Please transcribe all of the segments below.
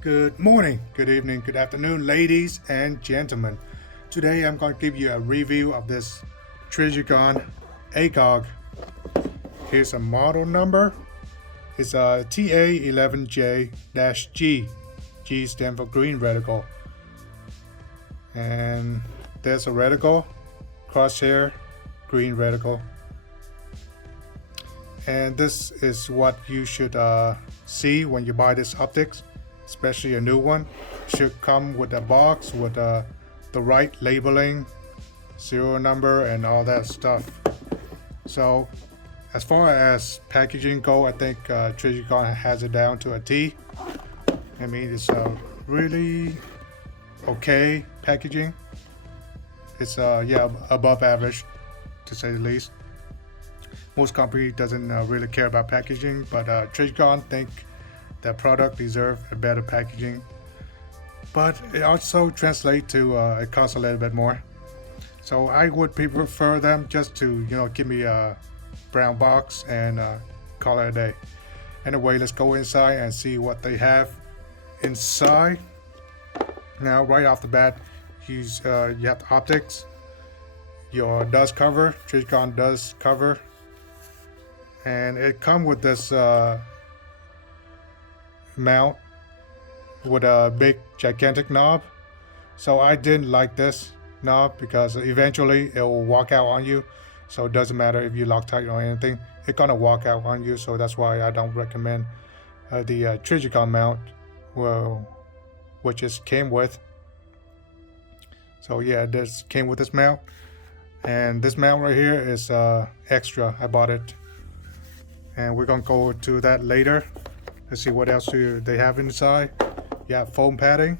Good morning, good evening, good afternoon, ladies and gentlemen. Today I'm going to give you a review of this Trijicon Acog. Here's a model number. It's a TA11j-G. G stands for green reticle. And there's a reticle, crosshair, green reticle. And this is what you should see when you buy this optics, especially a new one. It should come with a box with the right labeling, serial number, and all that stuff. So as far as packaging go, I think Trijicon has it down to a T. I mean, it's really okay packaging. It's above average, to say the least. Most company doesn't really care about packaging, but Trijicon think that product deserve a better packaging. But it also translates to it costs a little bit more. So I would prefer them just to give me a brown box and call it a day. Anyway, let's go inside and see what they have inside. Now, right off the bat, you have the optics, your dust cover, Trijicon dust cover, and it comes with this mount with a big gigantic knob. So I didn't like this knob because eventually it will walk out on you. So it doesn't matter if you Loctite or anything, it's gonna walk out on you. So that's why I don't recommend the Trijicon mount, which is came with. So yeah, this came with this mount, and this mount right here is extra. I bought it, and we're gonna go to that later. Let's see what else they have inside. You have foam padding.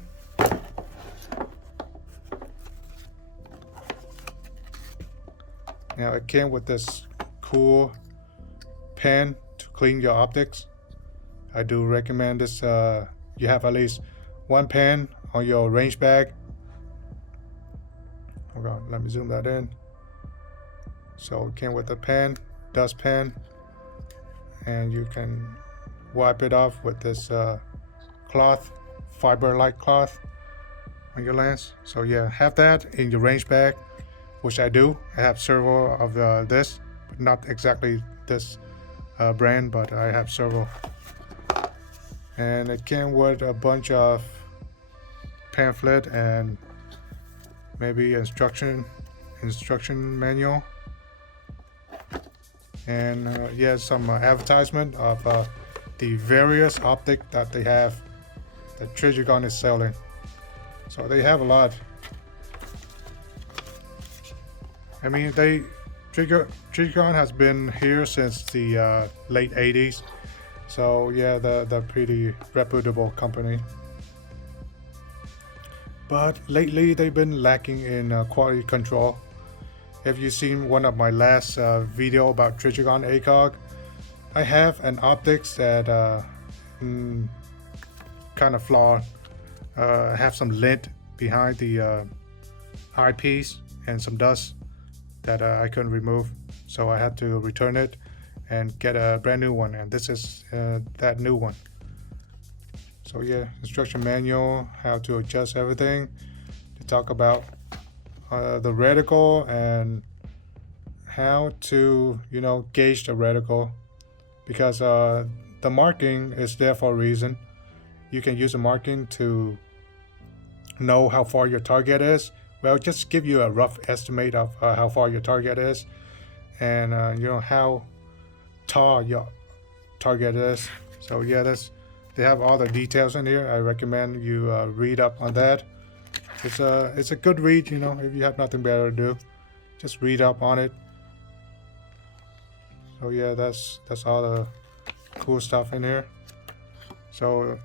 Now it came with this cool pen to clean your optics. I do recommend this. You have at least one pen on your range bag. Hold on, let me zoom that in. So it came with a pen, dust pen, and you can wipe it off with this cloth, fiber-like cloth on your lens. So yeah, have that in your range bag, which I do. I have several of this, but not exactly this brand, but I have several. And it came with a bunch of pamphlet and maybe instruction manual, and yeah, some advertisement of the various optic that they have that Trijicon is selling. So they have a lot. I mean, Trijicon has been here since the late 80s. So yeah, they're pretty reputable company. But lately they've been lacking in quality control. If you've seen one of my last video about Trijicon Acog, I have an optics that kind of flawed. I have some lint behind the eyepiece and some dust that I couldn't remove, so I had to return it and get a brand new one, and this is that new one. So yeah, instruction manual, how to adjust everything. To talk about the reticle and how to gauge the reticle, because the marking is there for a reason. You can use a marking to know how far your target is. Well, just give you a rough estimate of how far your target is, and how tall your target is. So yeah, they have all the details in here. I recommend you read up on that. It's a good read, if you have nothing better to do, just read up on it. So yeah, that's all the cool stuff in here. So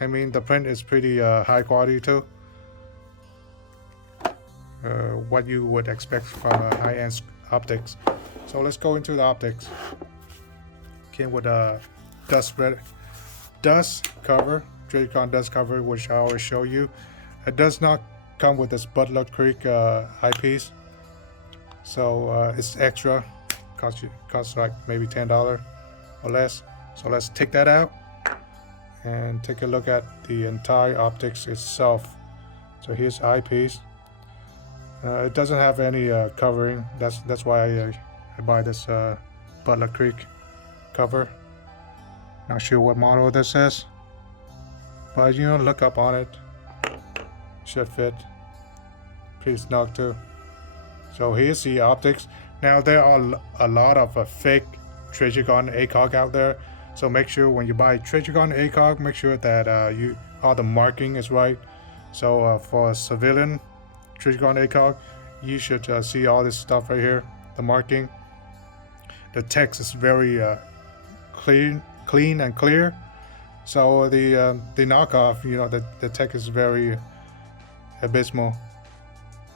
I mean, the print is pretty high quality too. What you would expect from a high-end optics. So let's go into the optics. Came with a dust cover, Trijicon dust cover, which I always show you. It does not come with this Butler Creek eyepiece, so it's extra. Costs like maybe $10 or less. So let's take that out and take a look at the entire optics itself. So here's eyepiece. It doesn't have any covering. That's why I buy this Butler Creek cover. Not sure what model this is, but you know, look up on it. Should fit. Pretty snug too. So here's the optics. Now there are a lot of fake Trijicon Acog out there. So make sure when you buy Trijicon Acog, make sure that all the marking is right. So for a civilian Trijicon Acog, you should see all this stuff right here. The marking. The text is very clean and clear. So the knockoff, you know, the text is very abysmal.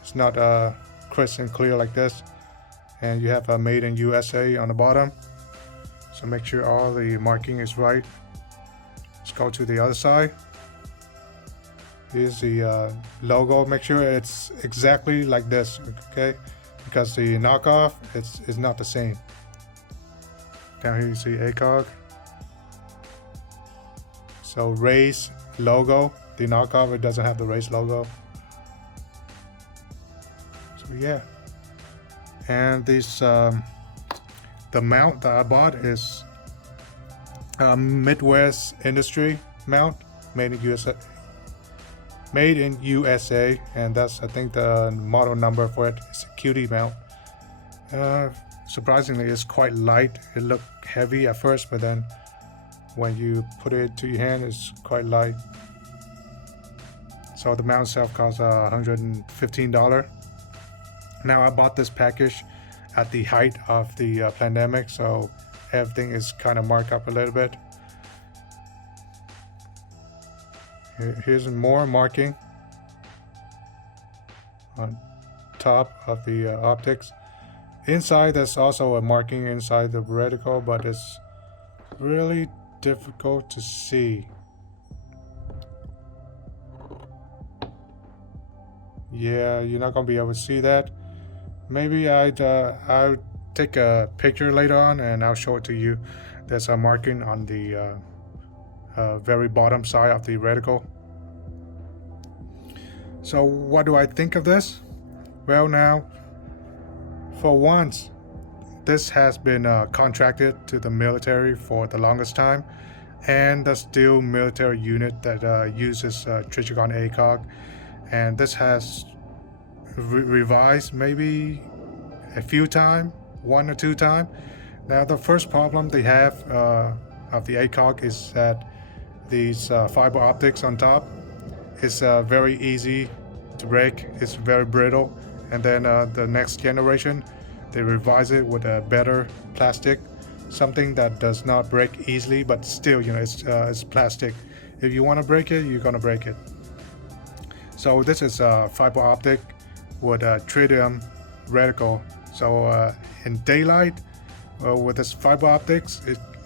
It's not crisp and clear like this. And you have a made in USA on the bottom. So make sure all the marking is right. Let's go to the other side. Here's the logo. Make sure it's exactly like this, okay? Because the knockoff is not the same. Down here you see Acog. So race logo. The knockoff, it doesn't have the race logo. So yeah. And this the mount that I bought is Midwest Industry mount, made in USA, and that's, I think, the model number for it. It's a cutie mount. Surprisingly, it's quite light. It looked heavy at first, but then when you put it to your hand, it's quite light. So the mount itself costs $115. Now I bought this package at the height of the pandemic, so everything is kind of marked up a little bit. Here's more marking on top of the optics. Inside there's also a marking inside the reticle, but it's really difficult to see. Yeah, you're not gonna be able to see that. Maybe I'll take a picture later on and I'll show it to you. There's a marking on the very bottom side of the reticle. So what do I think of this? Well, now, for once, this has been contracted to the military for the longest time, and the still military unit that uses Trijicon Acog, and this has revised maybe a few times, 1 or 2 times. Now the first problem they have of the Acog is that these fiber optics on top is very easy to break. It's very brittle, and then the next generation they revise it with a better plastic, something that does not break easily, but still, you know, it's plastic. If you want to break it, you're gonna break it. So this is fiber optic with a tritium reticle. So in daylight, with this fiber optics,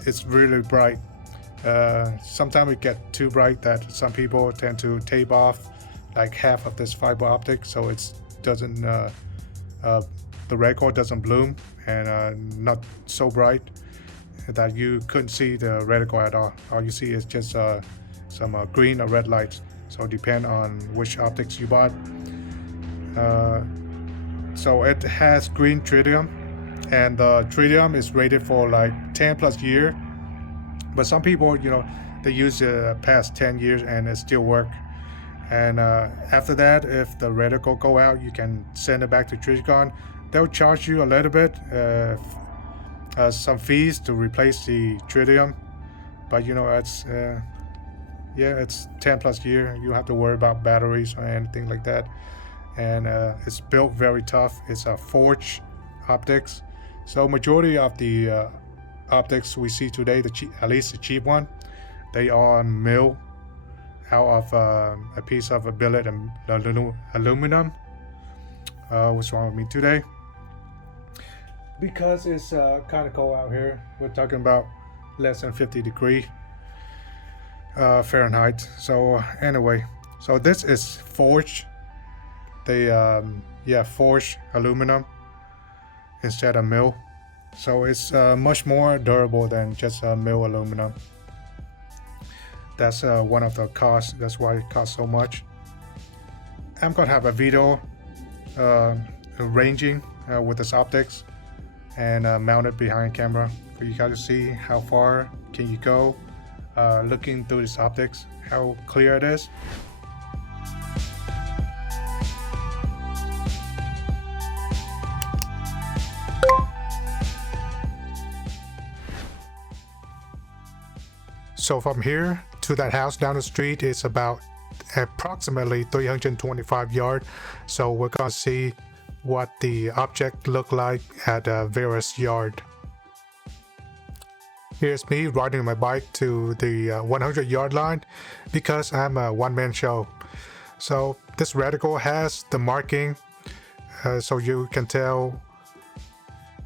it's really bright. Sometimes it gets too bright that some people tend to tape off like half of this fiber optic, so it doesn't the reticle doesn't bloom, and not so bright that you couldn't see the reticle at all. All you see is just some green or red lights. So depend on which optics you bought. So it has green tritium, and the tritium is rated for like 10 plus years. But some people, you know, they use it past 10 years and it still work. And after that, if the reticle go out, you can send it back to Trijicon. They'll charge you a little bit, some fees to replace the tritium. But you know, it's yeah, it's 10 plus years. You don't have to worry about batteries or anything like that. And it's built very tough. It's a forged optics. So majority of the optics we see today, at least the cheap one, they are milled out of a piece of a billet and aluminum. What's wrong with me today? Because it's kind of cold out here. We're talking about less than 50 degrees Fahrenheit. So anyway, so this is forged. They forged aluminum instead of mill. So it's much more durable than just mill aluminum. That's one of the costs. That's why it costs so much. I'm gonna have a video ranging with this optics and mount it behind camera for you guys to see how far can you go looking through this optics, how clear it is. So from here to that house down the street is about approximately 325 yards. So we're gonna see what the object look like at various yard. Here's me riding my bike to the 100-yard line because I'm a one-man show. So this reticle has the marking so you can tell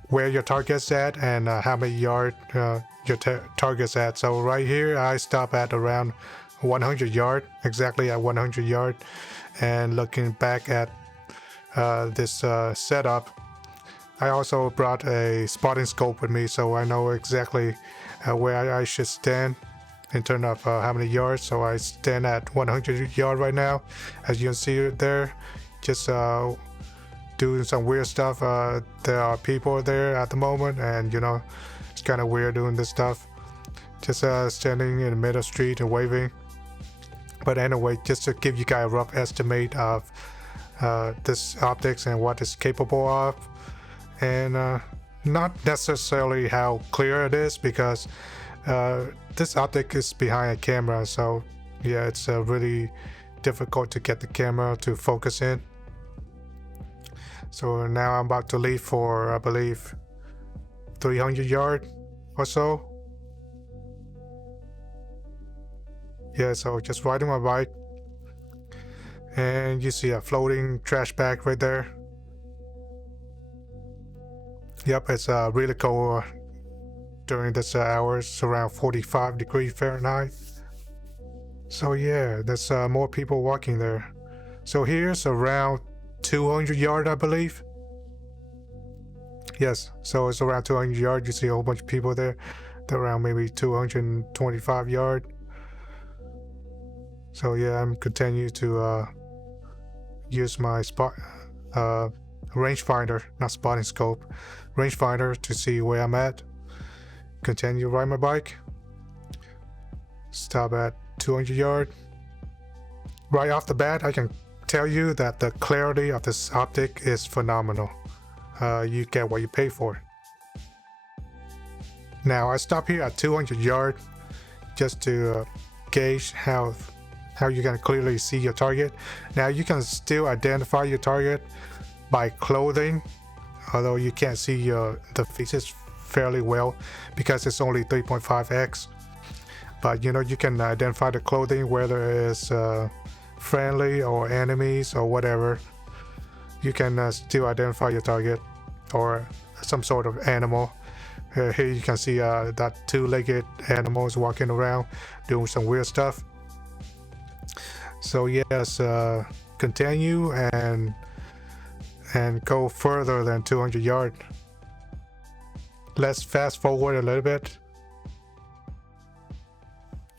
where your target's at and how many yard your target's at. So right here I stop at around 100 yard, exactly at 100 yard, and looking back at this setup, I also brought a spotting scope with me, so I know exactly where I should stand in terms of how many yards. So I stand at 100 yard right now, as you can see there, just doing some weird stuff. There are people there at the moment, and you know, it's kind of weird doing this stuff, just standing in the middle of the street and waving. But anyway, just to give you guys a rough estimate of this optics and what it's capable of, and not necessarily how clear it is, because this optic is behind a camera, so yeah, it's really difficult to get the camera to focus in. So now I'm about to leave for, I believe, 300 yards or so. Yeah, so just riding my bike, and you see a floating trash bag right there. Yep, it's really cold during this hours, around 45 degrees Fahrenheit. So yeah, there's more people walking there. So here's around 200 yards, I believe. Yes, so it's around 200 yards. You see a whole bunch of people there. They're around maybe 225 yards. So yeah, I'm continue to use my rangefinder, not spotting scope, rangefinder, to see where I'm at. Continue to ride my bike. Stop at 200 yards. Right off the bat, I can tell you that the clarity of this optic is phenomenal. You get what you pay for. Now I stop here at 200 yards just to gauge how you can clearly see your target. Now you can still identify your target by clothing, although you can't see the faces fairly well because it's only 3.5x. But you know, you can identify the clothing, whether it's friendly or enemies or whatever. You can still identify your target or some sort of animal. Here you can see that two-legged animal is walking around doing some weird stuff. So yes, continue and go further than 200 yards. Let's fast forward a little bit.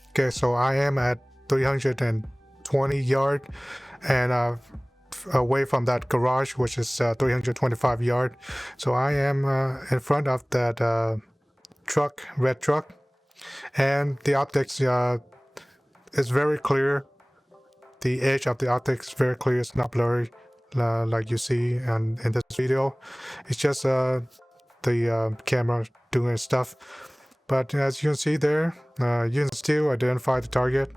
Okay, so I am at 320 yards and away from that garage, which is 325 yards. So I am in front of that truck, red truck, and the optics is very clear. The edge of the optics is very clear. It's not blurry like you see in this video. It's just the camera doing stuff. But as you can see there, you can still identify the target.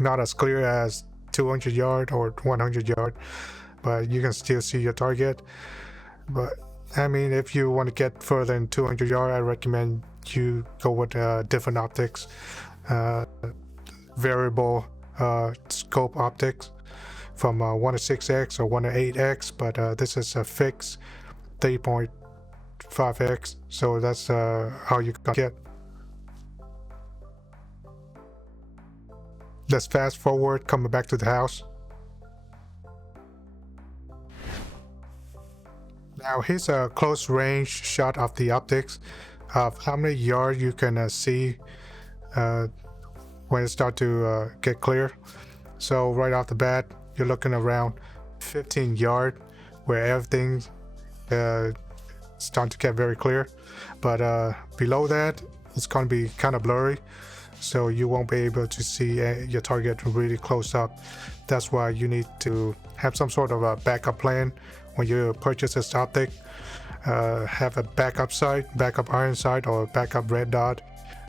Not as clear as 200 yards or 100 yards, but you can still see your target. But I mean, if you want to get further than 200 yards, I recommend you go with different optics, variable scope optics from 1 to 6x or 1 to 8x, but this is a fixed 3.5x, so that's how you can get. Let's fast forward, coming back to the house. Now here's a close range shot of the optics of how many yards you can see when it starts to get clear. So right off the bat, you're looking around 15 yard where everything starting to get very clear, but below that it's going to be kind of blurry, so you won't be able to see your target really close up. That's why you need to have some sort of a backup plan when you purchase this optic. Have a backup sight, backup iron sight, or backup red dot,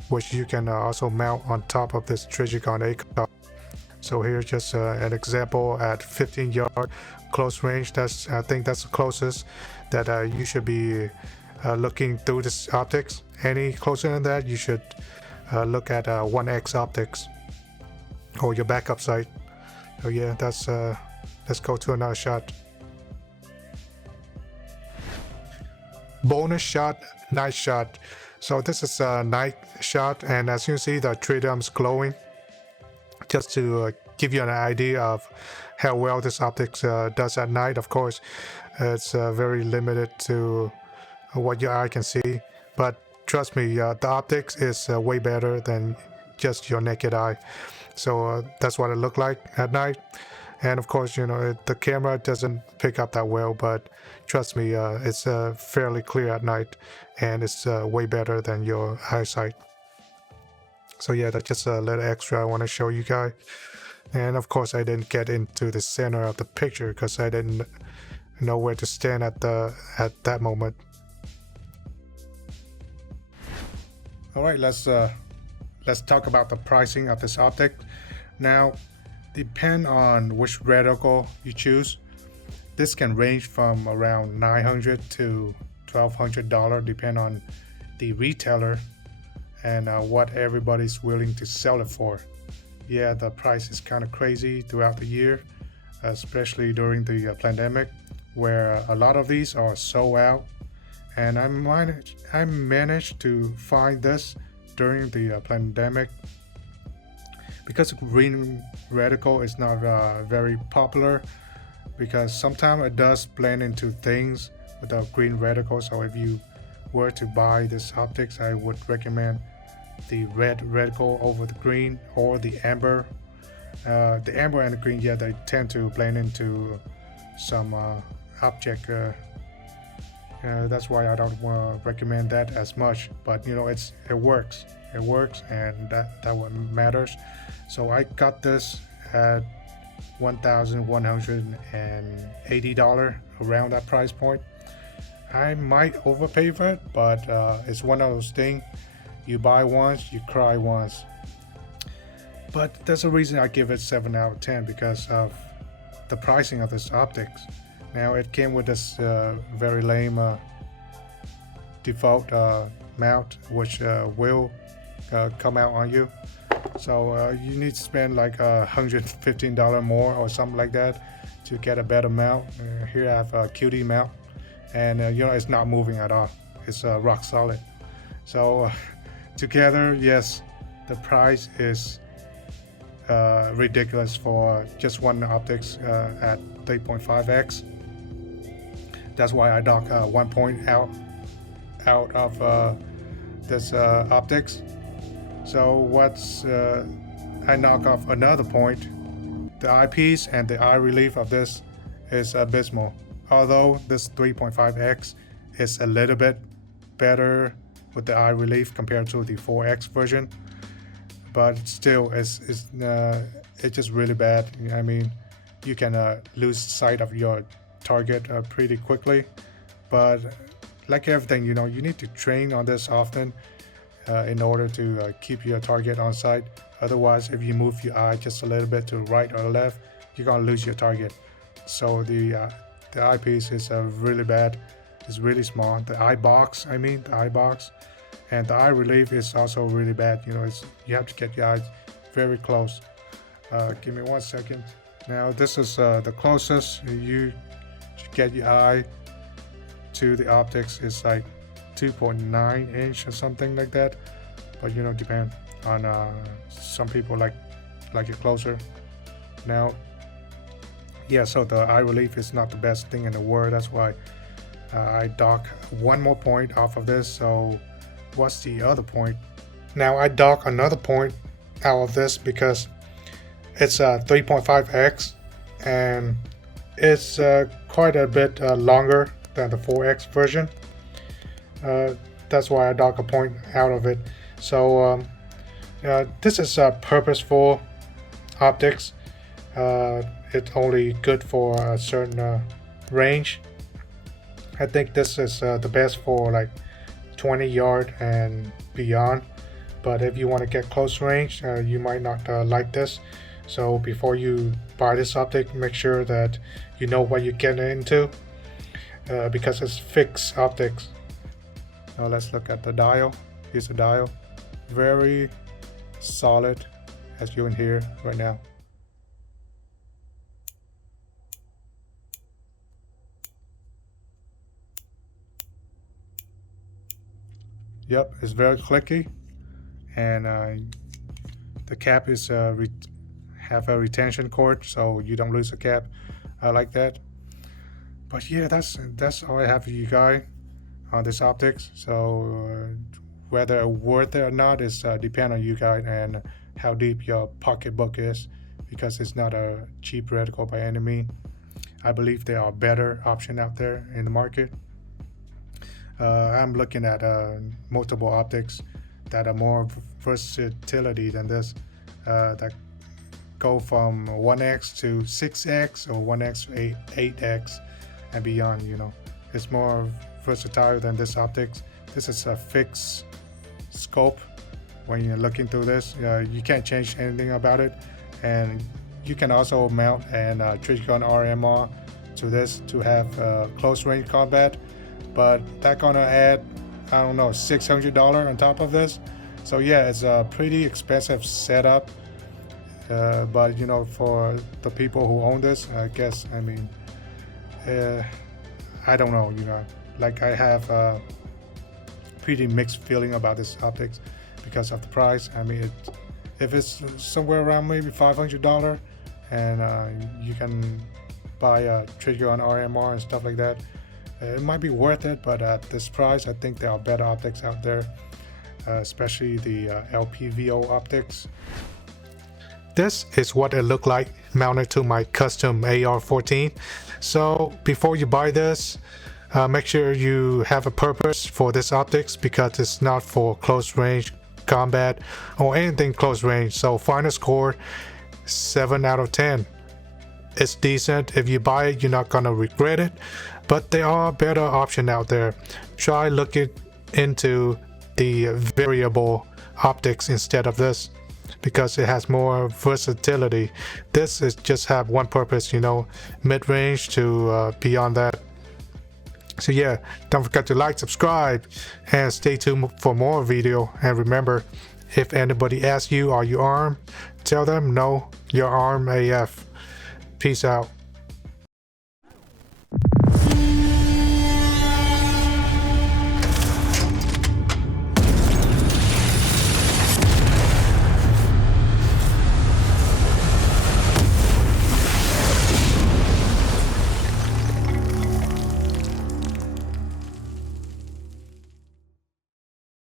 which you can also mount on top of this Trijicon Acog. So here's just an example at 15 yard close range. I think that's the closest that you should be looking through this optics. Any closer than that, you should look at 1x optics or your backup sight. So yeah, that's let's go to another shot. Bonus shot, night shot. So this is a night shot, and as you can see, the tritium's glowing. Just to give you an idea of how well this optics does at night. Of course, it's very limited to what your eye can see, but trust me, the optics is way better than just your naked eye. So that's what it looked like at night. And of course, you know, the camera doesn't pick up that well, but trust me, it's fairly clear at night, and it's way better than your eyesight. So yeah, that's just a little extra I want to show you guys. And of course, I didn't get into the center of the picture because I didn't know where to stand at that moment. All right, let's talk about the pricing of this optic. Now, depend on which reticle you choose. This can range from around $900 to $1,200, depending on the retailer and what everybody's willing to sell it for. Yeah, the price is kind of crazy throughout the year, especially during the pandemic, where a lot of these are sold out. And I managed to find this during the pandemic because green reticle is not very popular, because sometimes it does blend into things with the green reticle. So if you were to buy this optics, I would recommend the red reticle over the green, or the amber. The amber and the green, yeah, they tend to blend into some object. That's why I don't recommend that as much. But you know, it works, and that what matters. So I got this at $1,180, around that price point. I might overpay for it, but it's one of those things. You buy once, you cry once. But there's a reason I give it 7 out of 10, because of the pricing of this optics. Now, it came with this very lame default mount, which will come out on you. So you need to spend like $115 more or something like that to get a better mount. Here I have a QD mount, and you know, it's not moving at all. It's rock solid. So together, yes, the price is ridiculous for just one optics at 3.5x. That's why I knock 1 point out of this optics. So I knock off another point. The eyepiece and the eye relief of this is abysmal. Although this 3.5x is a little bit better with the eye relief compared to the 4x version, but still it's just really bad. I mean, you can lose sight of your target pretty quickly. But like everything, you know, you need to train on this often in order to keep your target on sight. Otherwise, if you move your eye just a little bit to the right or left, you're gonna lose your target. So the eyepiece is really bad. It's really small. The eye box, and the eye relief is also really bad. You know, you have to get your eyes very close. Give me 1 second. Now this is the closest you should get your eye to the optics. Is like 2.9 inch or something like that. But you know, depend on some people like it closer. Now, yeah, so the eye relief is not the best thing in the world. That's why I dock 1 more point off of this. So what's the other point? Now I dock another point out of this because it's a 3.5x and it's quite a bit longer than the 4x version. That's why I dug a point out of it. So this is purposeful optics. It's only good for a certain range. I think this is the best for like 20 yard and beyond, but if you want to get close range, you might not like this. So before you buy this optic, make sure that you know what you're getting into, because it's fixed optics. Now let's look at the dial. Here's the dial, very solid, as you can hear right now. Yep, it's very clicky, and the cap is have a retention cord, so you don't lose the cap. I like that. But yeah, that's all I have for you guys on this optics. So whether worth it or not is depend on you guys and how deep your pocketbook is, because it's not a cheap reticle by any means. I believe there are better options out there in the market. I'm looking at multiple optics that are more versatility than this, that go from 1x to 6x or 1x to 8x and beyond. You know, it's more versatile than this optics. This is a fixed scope. When you're looking through this, you can't change anything about it, and you can also mount an Trijicon RMR to this to have close range combat. But that's gonna add, I don't know, $600 on top of this. So yeah, it's a pretty expensive setup. But you know, for the people who own this, I guess, I mean, I don't know, you know, like I have a pretty mixed feeling about this optics because of the price. I mean, if it's somewhere around maybe $500 and you can buy a Trijicon RMR and stuff like that, it might be worth it. But at this price, I think there are better optics out there, especially the LPVO optics. This is what it looked like mounted to my custom AR-14. So before you buy this, make sure you have a purpose for this optics, because it's not for close range combat or anything close range. So final score 7 out of 10. It's decent. If you buy it, you're not gonna regret it, but there are better options out there. Try looking into the variable optics instead of this, because it has more versatility. This is just have one purpose, you know, mid-range to beyond that. So yeah, don't forget to like, subscribe, and stay tuned for more video. And remember, if anybody asks you, are you armed? Tell them no, you're armed AF. Peace out.